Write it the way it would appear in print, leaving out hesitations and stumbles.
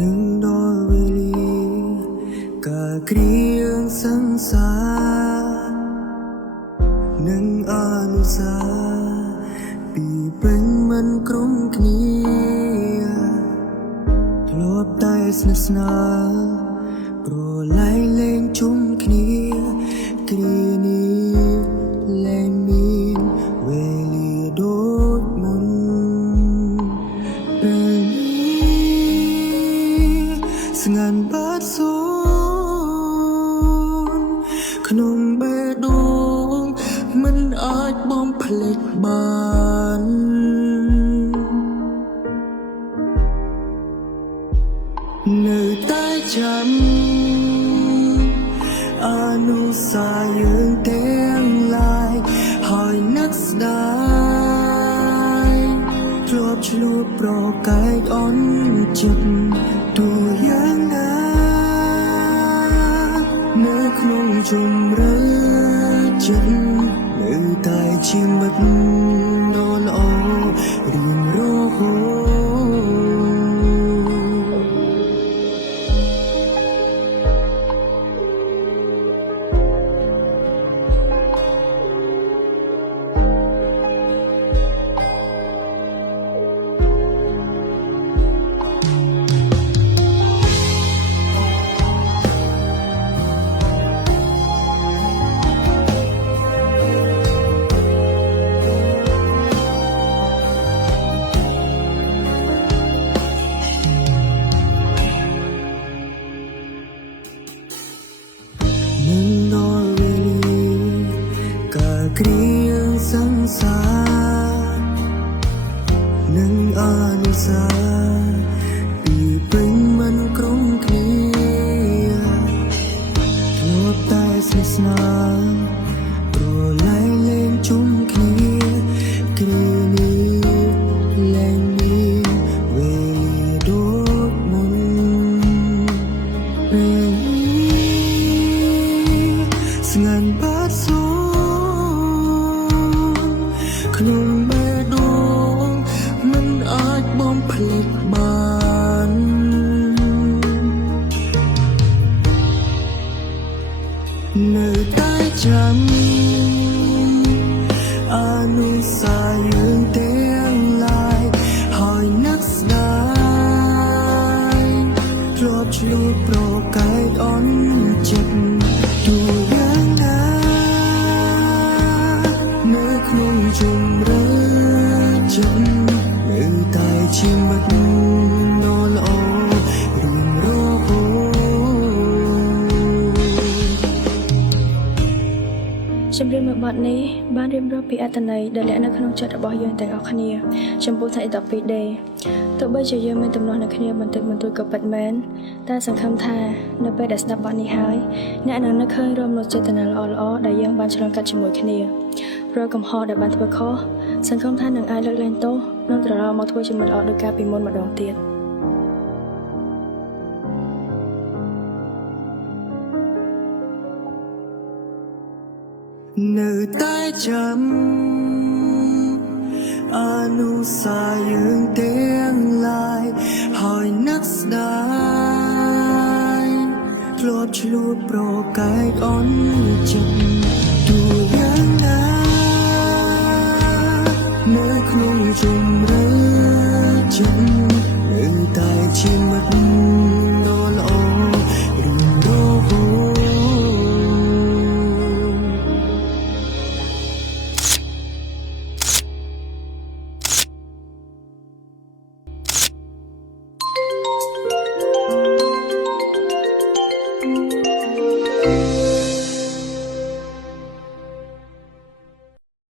នឹងដល់វេលាការគ្រៀងសង្សារនឹងអនុសាពីពេញមិនក្រុមគ្នាធ្លាប់តែស្និទ្ធស្នាលប្រឡែងលេងជុំគ្នាគ្រានេះលែងមានវេលាដូចមុនពេលនេះស្ងាត់បាត់សូនក្នុងបេះដូងមិនអាចបំភ្លេចបាននៅតែចាំអនុសាយើងទាំងឡាយហើយនឹកស្ដាយធ្លាប់ឆ្លួតប្រកែកអន់ចិត្តទូយ៉ាងណានៅក្នុងជម្រៅចិត្តនៅតែជាមិត្តដ៏ល្អរៀងរហូតនឹងដល់វេលាការគ្រៀងសង្សារនឹងអនុសាពីពេញមិនក្រុមគ្នាធ្លាប់តែស្និទ្ធស្នាលប្រឡែងលេងជុំគ្នាគ្រានេះលែងមានវេលាដូចមុនពេលស្ងាត់បាត់សូនក្នុងបេះដូងមិនអាចបំភ្លេចបាននៅតែចាំអនុសាយើងទាំងឡាយហើយនឹកស្ដាយធ្លាប់ឆ្លួតប្រកែកអន់ចិត្តទូយ៉ាងណានៅក្នុងជម្រៅចិត្តនៅតែជាមិត្តដ៏ល្អរៀងរហូតចម្រៀងមួយបទនេះបានរៀបរាប់ពីអត្ថន័យដែលលាក់នៅក្នុងចិត្តរបស់យើងទាំងអស់គ្នាចំពោះថ្ងៃ12 day ទោះបីជាយើងមានទំនាស់នឹងគ្នាបន្តិចបន្តួចក៏ពិតមែនតែសង្ឃឹមថានៅពេលដែលស្ដាប់បទនេះហើយអ្នកនឹងនឹកឃើញរំលឹកចេតនាល្អៗដែលយើងបានឆ្លងកាត់ជាមួយគ្នារាល់កំហុសដែលបានធ្វើខុសសង្ឃឹមថានឹងអាចលើកលែងទោសនិងត្រឡប់មកធ្វើជាមិត្តល្អដូចកាលពីមុនម្ដងទៀតនៅតែចាំអនុសាយើងទាំងឡាយហើយនឹកស្ដាយធ្លាប់ឆ្លួតប្រកែកអន់